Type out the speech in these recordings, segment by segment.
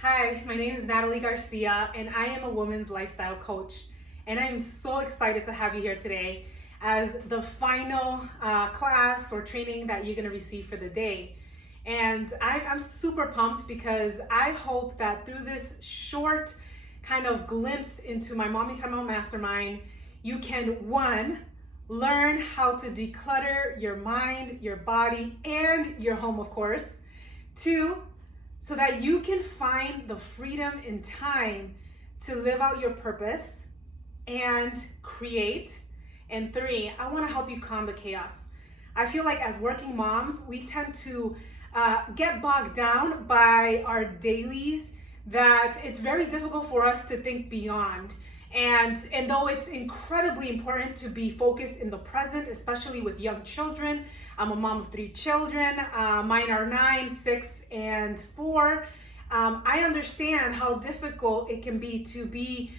Hi, my name is Natalie Garcia, and I am a women's lifestyle coach. And I am so excited to have you here today as the final class or training that you're going to receive for the day. And I'm super pumped because I hope that through this short kind of glimpse into my Mommy Time Out Mastermind, you can, one, learn how to declutter your mind, your body, and your home, of course. Two, so that you can find the freedom and time to live out your purpose and create. And three, I want to help you calm the chaos. I feel like as working moms, we tend to get bogged down by our dailies that it's very difficult for us to think beyond. And though it's incredibly important to be focused in the present, especially with young children, I'm a mom of 3 children. Mine are 9, 6, and 4. I understand how difficult it can be to be,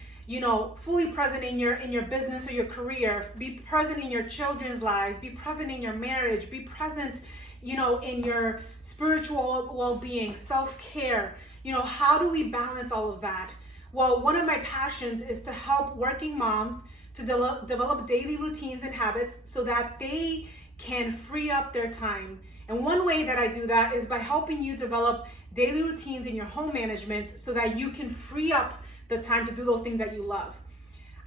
fully present in your business or your career, be present in your children's lives, be present in your marriage, be present, in your spiritual well-being, self-care. How do we balance all of that? Well, one of my passions is to help working moms to develop daily routines and habits so that they can free up their time. And one way that I do that is by helping you develop daily routines in your home management so that you can free up the time to do those things that you love.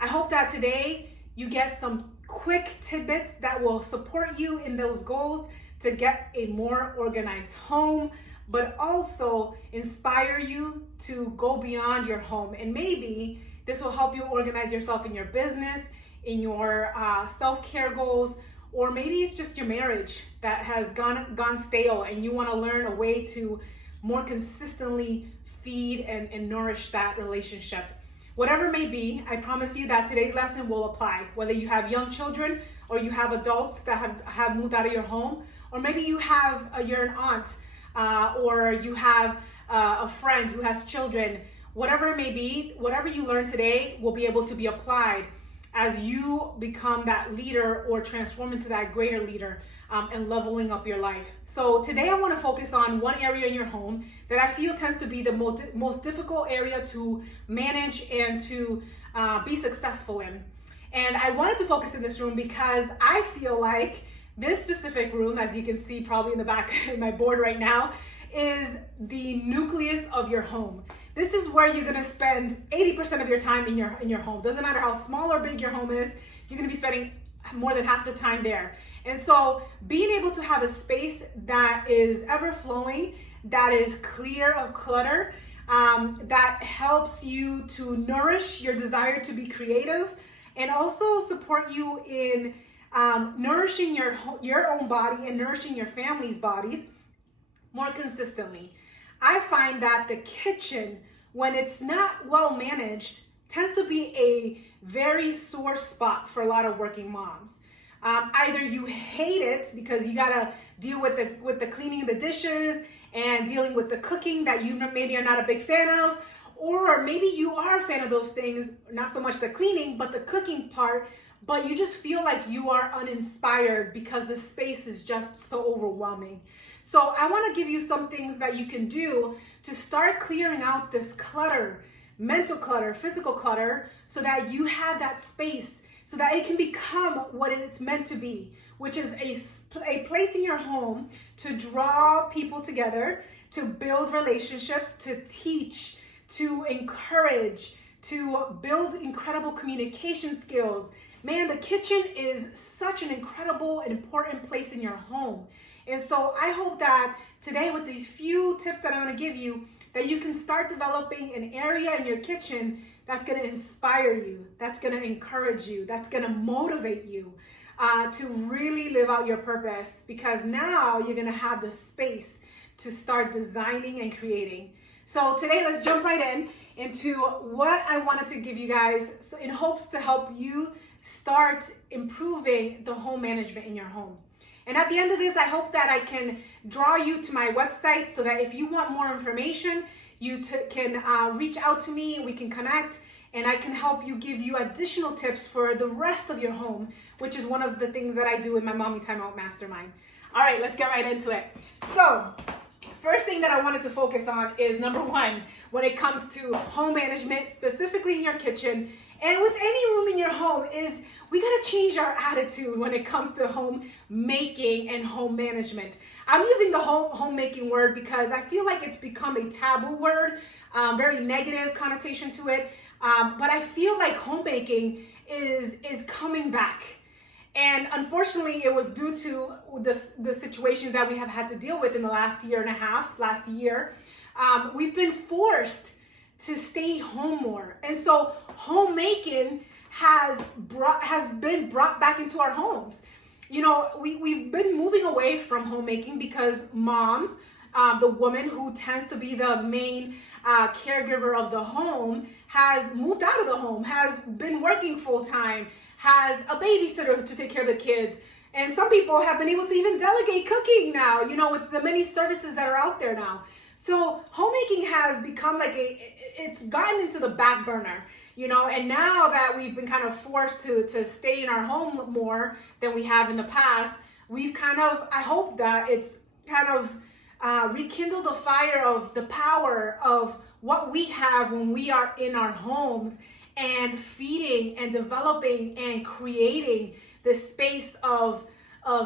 I hope that today you get some quick tidbits that will support you in those goals to get a more organized home, but also inspire you to go beyond your home. And maybe this will help you organize yourself in your business, in your self-care goals, or maybe it's just your marriage that has gone stale and you want to learn a way to more consistently feed and nourish that relationship. Whatever it may be, I promise you that today's lesson will apply, whether you have young children or you have adults that have moved out of your home, or maybe you're an aunt, or you have a friend who has children. Whatever it may be, whatever you learn today will be able to be applied as you become that leader or transform into that greater leader and leveling up your life. So today I want to focus on one area in your home that I feel tends to be the most difficult area to manage and to be successful in. And I wanted to focus in this room because I feel like this specific room, as you can see probably in the back of my board right now, is the nucleus of your home. This is where you're gonna spend 80% of your time in your home. Doesn't matter how small or big your home is, you're gonna be spending more than half the time there. And so being able to have a space that is ever flowing, that is clear of clutter, that helps you to nourish your desire to be creative and also support you in nourishing your own body and nourishing your family's bodies more consistently. I find that the kitchen, when it's not well managed, tends to be a very sore spot for a lot of working moms. Either you hate it because you gotta deal with the cleaning the dishes and dealing with the cooking that you maybe are not a big fan of, or maybe you are a fan of those things, not so much the cleaning, but the cooking part, but you just feel like you are uninspired because the space is just so overwhelming. So I want to give you some things that you can do to start clearing out this clutter, mental clutter, physical clutter, so that you have that space, so that it can become what it's meant to be, which is a place in your home to draw people together, to build relationships, to teach, to encourage, to build incredible communication skills. Man, the kitchen is such an incredible and important place in your home. And so I hope that today with these few tips that I'm going to give you, that you can start developing an area in your kitchen that's going to inspire you, that's going to encourage you, that's going to motivate you to really live out your purpose, because now you're going to have the space to start designing and creating. So today, let's jump right into what I wanted to give you guys in hopes to help you start improving the home management in your home. And at the end of this, I hope that I can draw you to my website so that if you want more information, you can reach out to me, we can connect, and I can help you, give you additional tips for the rest of your home, which is one of the things that I do in my Mommy Time Out Mastermind. All right, let's get right into it. So First thing that I wanted to focus on is number one, when it comes to home management, specifically in your kitchen and with any room in your home, is we gotta change our attitude when it comes to home making and home management. I'm using the homemaking word because I feel like it's become a taboo word, very negative connotation to it. But I feel like homemaking is coming back. And unfortunately, it was due to the situations that we have had to deal with in the last year and a half, last year. We've been forced to stay home more. And so homemaking has been brought back into our homes. You know, we've been moving away from homemaking because moms, the woman who tends to be the main caregiver of the home, has moved out of the home, has been working full time, has a babysitter to take care of the kids. And some people have been able to even delegate cooking now, you know, with the many services that are out there now. So homemaking has become like it's gotten into the back burner, you know, and now that we've been kind of forced to stay in our home more than we have in the past, we've kind of, I hope that it's kind of rekindled the fire of the power of what we have when we are in our homes and feeding and developing and creating this space of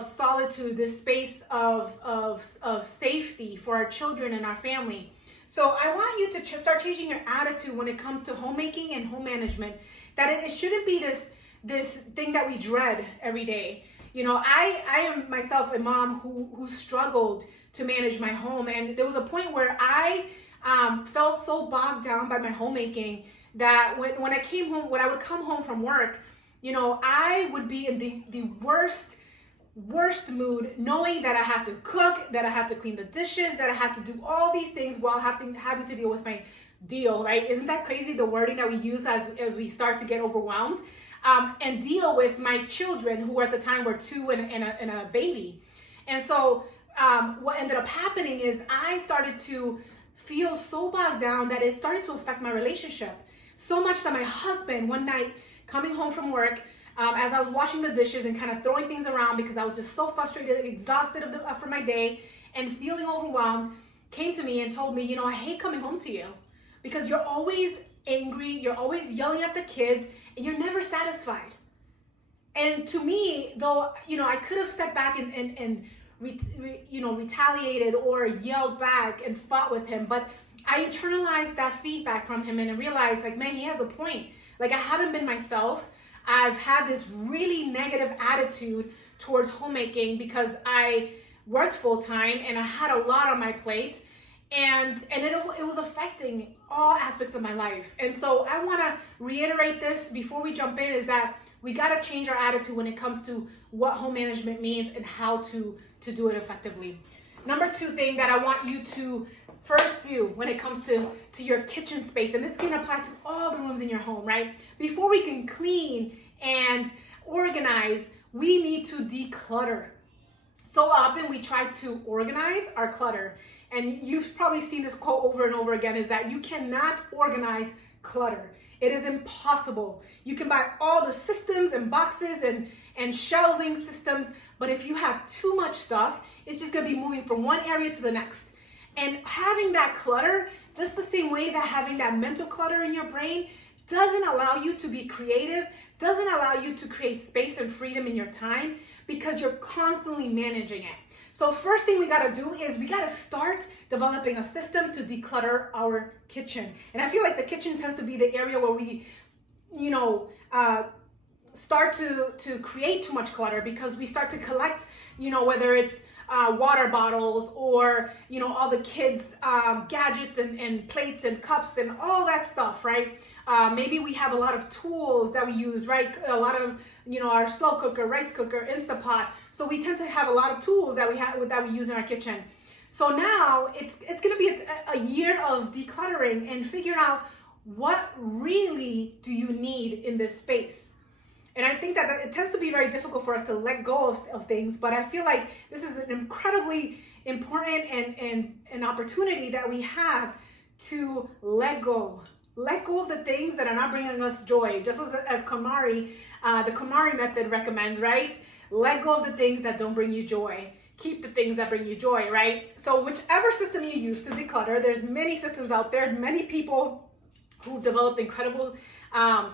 solitude, this space of safety for our children and our family. So I want you to start changing your attitude when it comes to homemaking and home management, that it shouldn't be this thing that we dread every day. You know, I am myself a mom who struggled to manage my home, and there was a point where I felt so bogged down by my homemaking that when I came home, when I would come home from work, you know, I would be in the worst mood, knowing that I had to cook, that I had to clean the dishes, that I had to do all these things while having to deal with my deal, right? Isn't that crazy, the wording that we use as we start to get overwhelmed? And deal with my children, who at the time were 2 and a baby. And so what ended up happening is I started to feel so bogged down that it started to affect my relationship. So much that my husband, one night, coming home from work, as I was washing the dishes and kind of throwing things around because I was just so frustrated, exhausted for my day, and feeling overwhelmed, came to me and told me, you know, I hate coming home to you because you're always angry, you're always yelling at the kids, and you're never satisfied. And to me, though, you know, I could have stepped back and retaliated or yelled back and fought with him, but I internalized that feedback from him and I realized, like, man, he has a point. Like, I haven't been myself. I've had this really negative attitude towards homemaking because I worked full time and I had a lot on my plate, and it was affecting all aspects of my life. And so I want to reiterate this before we jump in, is that we got to change our attitude when it comes to what home management means and how to do it effectively. Number 2 thing that I want you to first do when it comes to your kitchen space, and this can apply to all the rooms in your home, right? Before we can clean and organize, we need to declutter. So often we try to organize our clutter, and you've probably seen this quote over and over again, is that you cannot organize clutter. It is impossible. You can buy all the systems and boxes and shelving systems, but if you have too much stuff, it's just gonna be moving from one area to the next. And having that clutter, just the same way that having that mental clutter in your brain doesn't allow you to be creative, doesn't allow you to create space and freedom in your time, because you're constantly managing it. So first thing we gotta do is we gotta start developing a system to declutter our kitchen. And I feel like the kitchen tends to be the area where we, start to create too much clutter, because we start to collect, whether it's water bottles or, all the kids' gadgets and plates and cups and all that stuff, right? Maybe we have a lot of tools that we use, right? A lot of, our slow cooker, rice cooker, Instapot. So we tend to have a lot of tools that we use in our kitchen. So now it's going to be a year of decluttering and figuring out what really do you need in this space. And I think that it tends to be very difficult for us to let go of things, but I feel like this is an incredibly important and an opportunity that we have to let go. Let go of the things that are not bringing us joy, just as KonMari, the KonMari method recommends, right? Let go of the things that don't bring you joy. keep the things that bring you joy, right? So whichever system you use to declutter, there's many systems out there, many people who developed incredible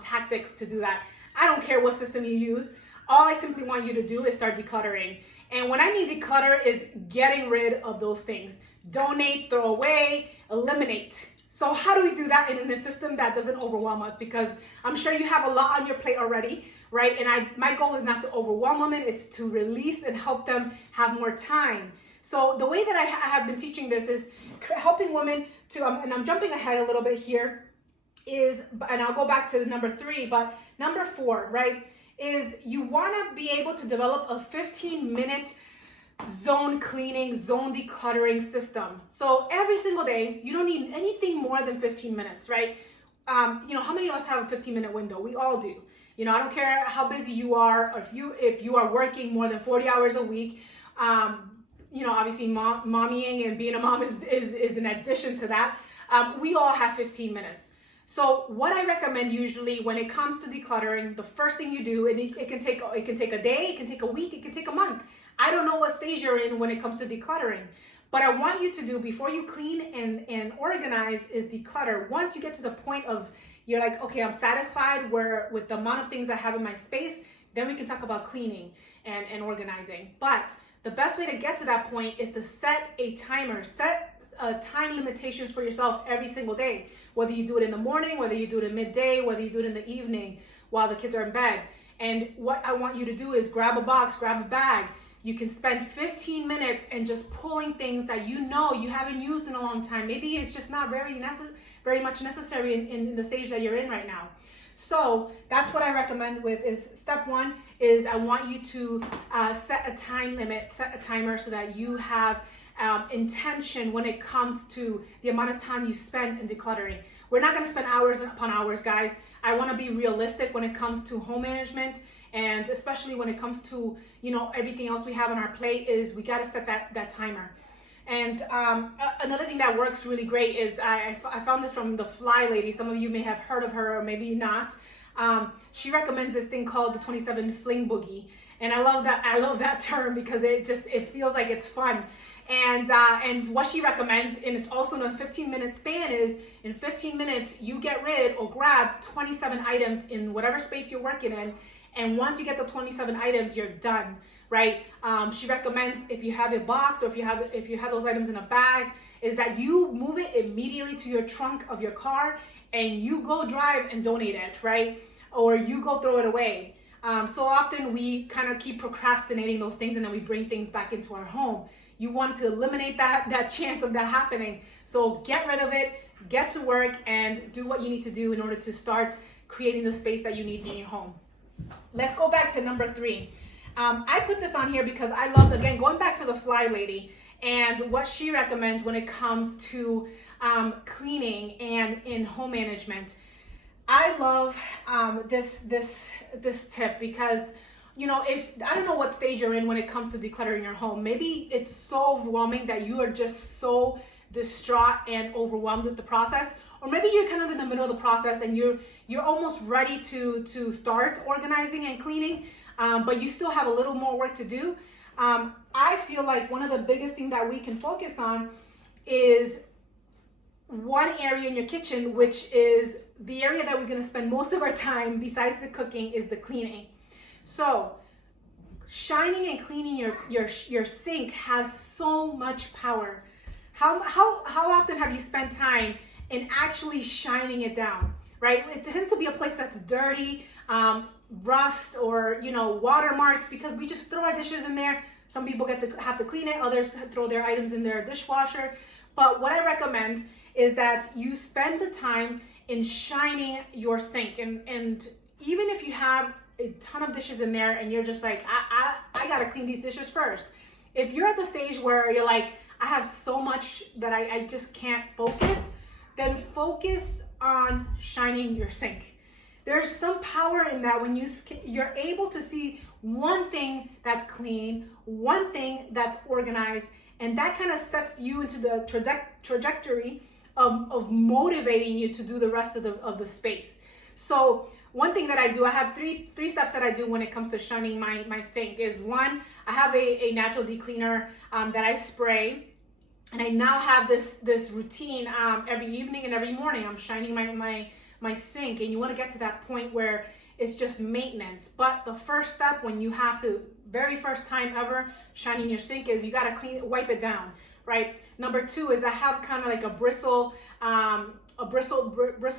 tactics to do that. I don't care what system you use. All I simply want you to do is start decluttering. And when I mean declutter is getting rid of those things. Donate, throw away, eliminate. So how do we do that in a system that doesn't overwhelm us? Because I'm sure you have a lot on your plate already, right? And my goal is not to overwhelm women, it's to release and help them have more time. So the way that I have been teaching this is helping women to, and I'm jumping ahead a little bit here, is, and I'll go back to number 3, but number 4, right, is you want to be able to develop a 15-minute zone cleaning, zone decluttering system. So every single day, you don't need anything more than 15 minutes, right? You know, how many of us have a 15-minute window? We all do. You know, I don't care how busy you are, or if you are working more than 40 hours a week. You know, obviously mommying and being a mom is an addition to that. We all have 15 minutes. So what I recommend usually when it comes to decluttering, the first thing you do, and it can take a day, it can take a week, it can take a month. I don't know what stage you're in when it comes to decluttering, but I want you to do before you clean and organize is declutter. Once you get to the point of you're like, okay, I'm satisfied with the amount of things I have in my space, then we can talk about cleaning and organizing. But the best way to get to that point is to set a timer, set time limitations for yourself every single day, whether you do it in the morning, whether you do it in midday, whether you do it in the evening while the kids are in bed. And what I want you to do is grab a box, grab a bag. You can spend 15 minutes and just pulling things that you know you haven't used in a long time. Maybe it's just not very much necessary in the stage that you're in right now. So that's what I recommend with is step 1 is I want you to set a time limit, set a timer so that you have intention when it comes to the amount of time you spend in decluttering. We're not going to spend hours upon hours, guys. I want to be realistic when it comes to home management, and especially when it comes to, you know, everything else we have on our plate is we got to set that timer. And another thing that works really great is I found this from the Fly Lady. Some of you may have heard of her or maybe not. She recommends this thing called the 27 Fling Boogie. And I love that term because it feels like it's fun. And what she recommends, and it's also in a 15-minute span, is in 15 minutes you get rid or grab 27 items in whatever space you're working in. And once you get the 27 items, you're done, right? She recommends if you have a box or if you have those items in a bag, is that you move it immediately to your trunk of your car and you go drive and donate it, right? Or you go throw it away. So often we kind of keep procrastinating those things and then we bring things back into our home. You want to eliminate that chance of that happening. So get rid of it, get to work, and do what you need to do in order to start creating the space that you need in your home. Let's go back to number 3. I put this on here because I love, again, going back to the Fly Lady and what she recommends when it comes to cleaning and in home management. I love this tip because, you know, I don't know what stage you're in when it comes to decluttering your home. Maybe it's so overwhelming that you are just so distraught and overwhelmed with the process, or maybe you're kind of in the middle of the process and you're almost ready to start organizing and cleaning, but you still have a little more work to do. I feel like one of the biggest things that we can focus on is one area in your kitchen, which is the area that we're going to spend most of our time besides the cooking, is the cleaning. So shining and cleaning your sink has so much power. How often have you spent time in actually shining it down, right? It tends to be a place that's dirty, rust, or, you know, watermarks, because we just throw our dishes in there. Some people have to clean it, others throw their items in their dishwasher. But what I recommend is that you spend the time in shining your sink. And even if you have a ton of dishes in there and you're just like, I gotta clean these dishes first. If you're at the stage where you're like, I have so much that I just can't focus, then focus on shining your sink. There's some power in that when you're able to see one thing that's clean, one thing that's organized, and that kind of sets you into the trajectory of motivating you to do the rest of the space. So one thing that I do, I have three steps that I do when it comes to shining my sink is one, I have a natural deep cleaner that I spray. And I now have this routine every evening and every morning. I'm shining my sink, and you want to get to that point where it's just maintenance. But the first step, when you have to, very first time ever shining your sink, is you got to wipe it down, right? Number two is I have kind of like a bristle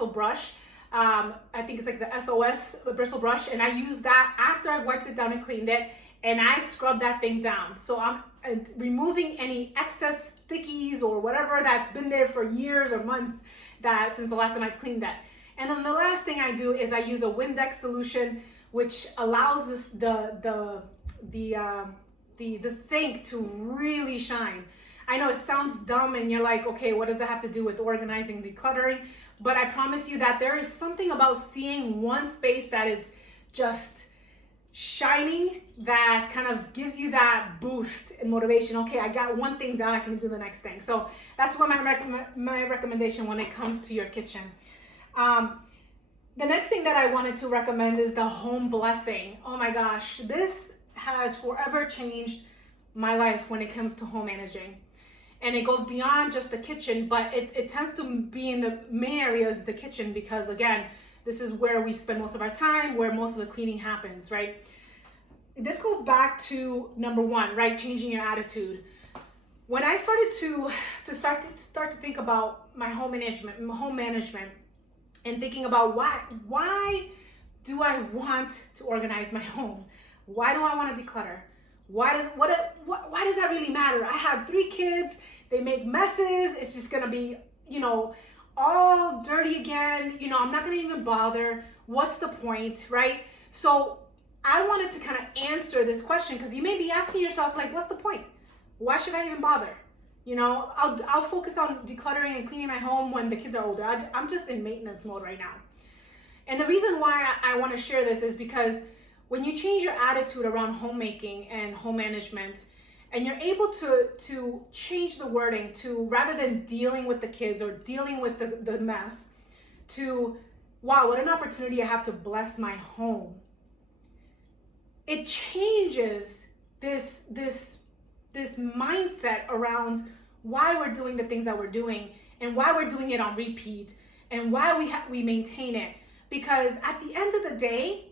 brush. I think it's like the SOS bristle brush, and I use that after I've wiped it down and cleaned it, and I scrub that thing down. So I'm removing any excess stickies or whatever that's been there for years or months since the last time I've cleaned that. And then the last thing I do is I use a Windex solution, which allows the sink to really shine. I know it sounds dumb and you're like, okay, what does that have to do with organizing, decluttering? But I promise you that there is something about seeing one space that is just shining that kind of gives you that boost and motivation. Okay, I got one thing done, I can do the next thing. So that's what my recommendation when it comes to your kitchen. The next thing that I wanted to recommend is the home blessing. Oh my gosh, this has forever changed my life when it comes to home managing. And it goes beyond just the kitchen, but it tends to be in the main areas, the kitchen, because again, this is where we spend most of our time, where most of the cleaning happens, right? This goes back to number one, right? Changing your attitude. When I started to start to think about my home management, and thinking about why do I want to organize my home? Why do I want to declutter? Why does that really matter? I have 3 kids. They make messes. It's just gonna be, all dirty again. I'm not gonna even bother. What's the point, right? So I wanted to kind of answer this question, because you may be asking yourself, like, what's the point? Why should I even bother? I'll focus on decluttering and cleaning my home when the kids are older. I'm just in maintenance mode right now. And the reason why I want to share this is because when you change your attitude around homemaking and home management, and you're able to change the wording to, rather than dealing with the kids or dealing with the mess, to, wow, what an opportunity I have to bless my home. It changes this mindset around why we're doing the things that we're doing, and why we're doing it on repeat, and why we maintain it. Because at the end of the day,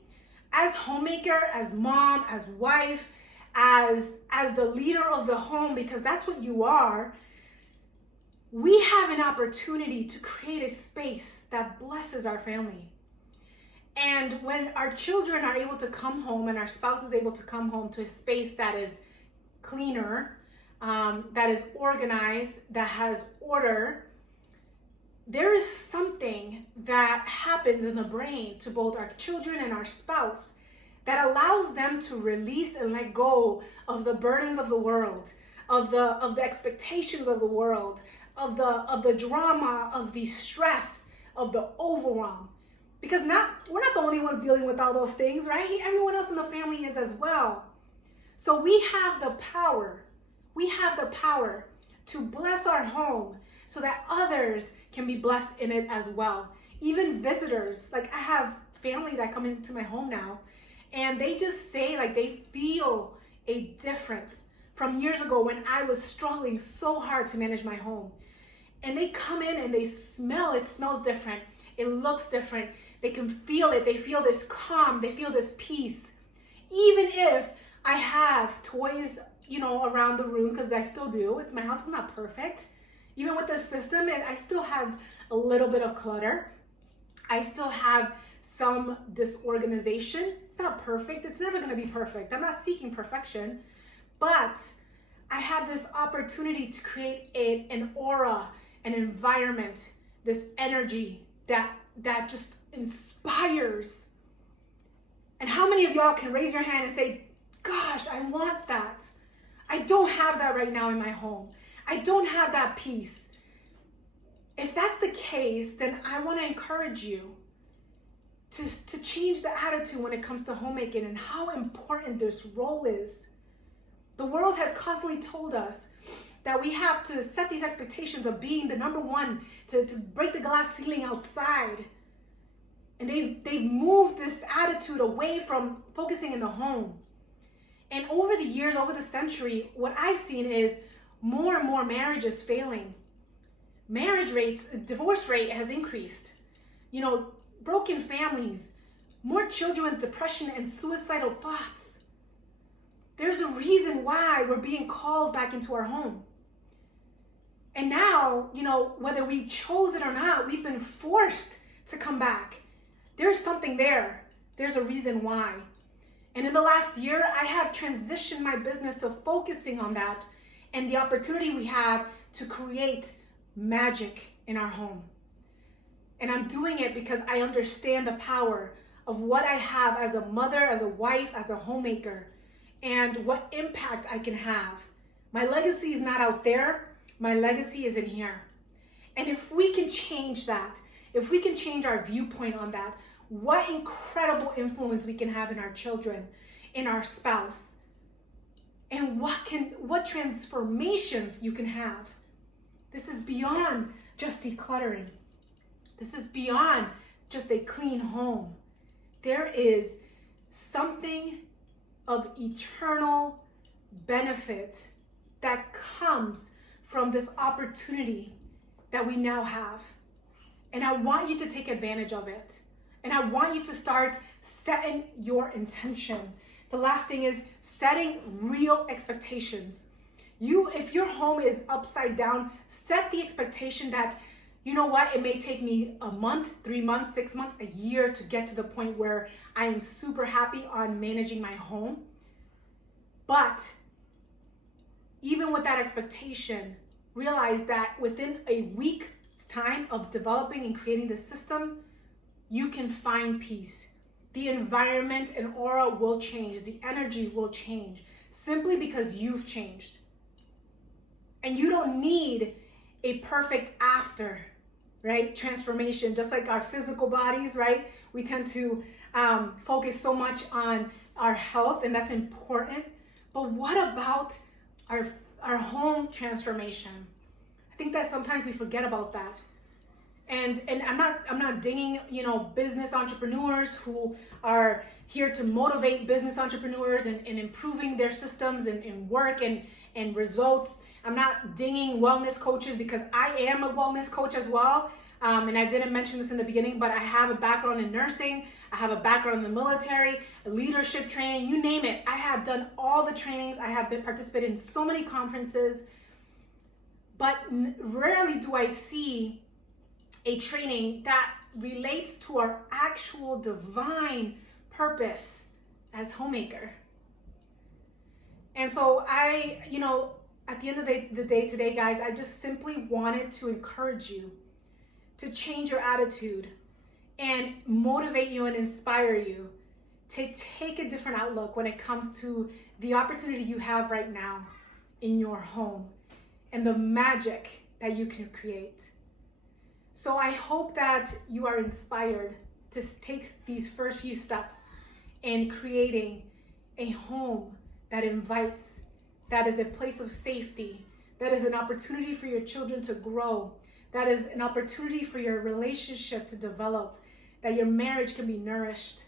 as homemaker, as mom, as wife, as the leader of the home, because that's what you are, we have an opportunity to create a space that blesses our family. And when our children are able to come home, and our spouse is able to come home to a space that is cleaner, that is organized, that has order, there is something that happens in the brain to both our children and our spouse that allows them to release and let go of the burdens of the world, of the expectations of the world, of the drama, of the stress, of the overwhelm. Because we're not the only ones dealing with all those things, right? Everyone else in the family is as well. So we have the power to bless our home so that others can be blessed in it as well. Even visitors, like I have family that come into my home now, and they just say, like, they feel a difference from years ago when I was struggling so hard to manage my home. And they come in and it smells different. It looks different. They can feel it. They feel this calm. They feel this peace. Even if I have toys, around the room, because I still do. My house is not perfect. Even with the system, I still have a little bit of clutter. I still have some disorganization. It's not perfect. It's never going to be perfect. I'm not seeking perfection, but I have this opportunity to create an aura, an environment, this energy that just inspires. And how many of y'all can raise your hand and say, gosh, I want that. I don't have that right now in my home. I don't have that peace. If that's the case, then I want to encourage you to change the attitude when it comes to homemaking and how important this role is. The world has constantly told us that we have to set these expectations of being the number one, to break the glass ceiling outside. And they've moved this attitude away from focusing in the home. And over the years, over the century, what I've seen is more and more marriages failing. Divorce rate has increased. Broken families, more children with depression and suicidal thoughts. There's a reason why we're being called back into our home. And now, whether we chose it or not, we've been forced to come back. There's something there. There's a reason why. And in the last year, I have transitioned my business to focusing on that and the opportunity we have to create magic in our home. And I'm doing it because I understand the power of what I have as a mother, as a wife, as a homemaker, and what impact I can have. My legacy is not out there. My legacy is in here. And if we can change that, if we can change our viewpoint on that, what incredible influence we can have in our children, in our spouse, and what transformations you can have. This is beyond just decluttering. This is beyond just a clean home. There is something of eternal benefit that comes from this opportunity that we now have. And I want you to take advantage of it. And I want you to start setting your intention. The last thing is setting real expectations. If your home is upside down, set the expectation that, it may take me a month, 3 months, 6 months, a year to get to the point where I am super happy on managing my home. But even with that expectation, realize that within a week's time of developing and creating the system, you can find peace. The environment and aura will change. The energy will change simply because you've changed. And you don't need a perfect after, right? Transformation, just like our physical bodies, right? We tend to focus so much on our health, and that's important. But what about our home transformation? I think that sometimes we forget about that. And I'm not dinging, business entrepreneurs who are here to motivate business entrepreneurs and improving their systems and work and results. I'm not dinging wellness coaches because I am a wellness coach as well. And I didn't mention this in the beginning, but I have a background in nursing. I have a background in the military, leadership training, you name it. I have done all the trainings. I have participated in so many conferences, but rarely do I see a training that relates to our actual divine purpose as homemaker. And so at the end of the day today, guys, I just simply wanted to encourage you to change your attitude and motivate you and inspire you to take a different outlook when it comes to the opportunity you have right now in your home and the magic that you can create. So I hope that you are inspired to take these first few steps in creating a home that invites, that is a place of safety, that is an opportunity for your children to grow, that is an opportunity for your relationship to develop, that your marriage can be nourished,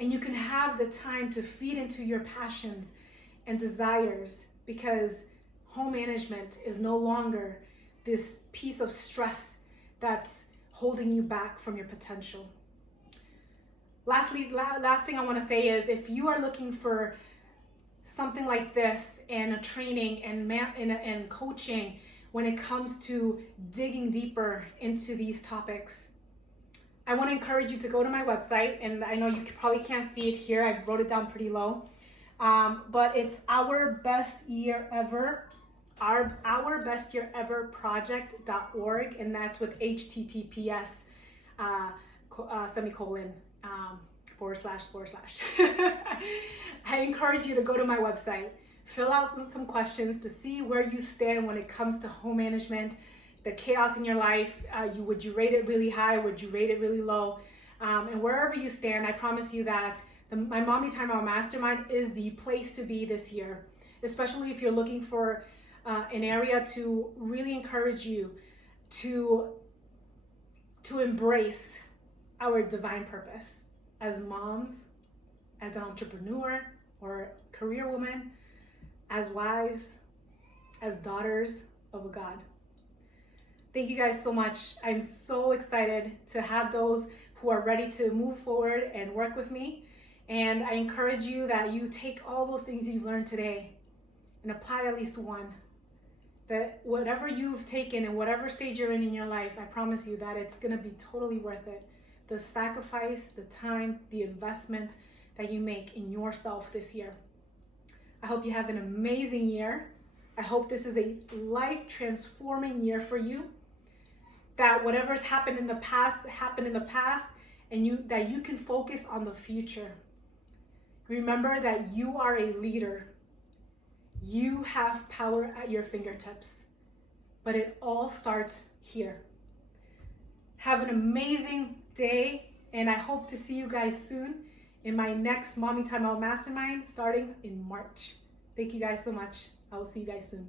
and you can have the time to feed into your passions and desires, because home management is no longer this piece of stress that's holding you back from your potential. Last thing I want to say is, if you are looking for something like this and a training and coaching when it comes to digging deeper into these topics, I want to encourage you to go to my website, and I know you probably can't see it here. I wrote it down pretty low, but it's ourbestyearever project.org, and that's with HTTPS semicolon // I encourage you to go to my website, fill out some questions to see where you stand when it comes to home management, the chaos in your life. Would you rate it really high? Would you rate it really low? And wherever you stand, I promise you that my Mommy Time Out Mastermind is the place to be this year, especially if you're looking for an area to really encourage you to embrace our divine purpose as moms, as an entrepreneur or career woman, as wives, as daughters of a God. Thank you guys so much. I'm so excited to have those who are ready to move forward and work with me. And I encourage you that you take all those things you've learned today and apply at least one. That whatever you've taken and whatever stage you're in your life, I promise you that it's going to be totally worth it. The sacrifice, the time, the investment that you make in yourself this year. I hope you have an amazing year. I hope this is a life-transforming year for you. That whatever's happened in the past, and that you can focus on the future. Remember that you are a leader. You have power at your fingertips, but it all starts here. Have an amazing day, and I hope to see you guys soon in my next Mommy Time Out Mastermind starting in March. Thank you guys so much. I will see you guys soon.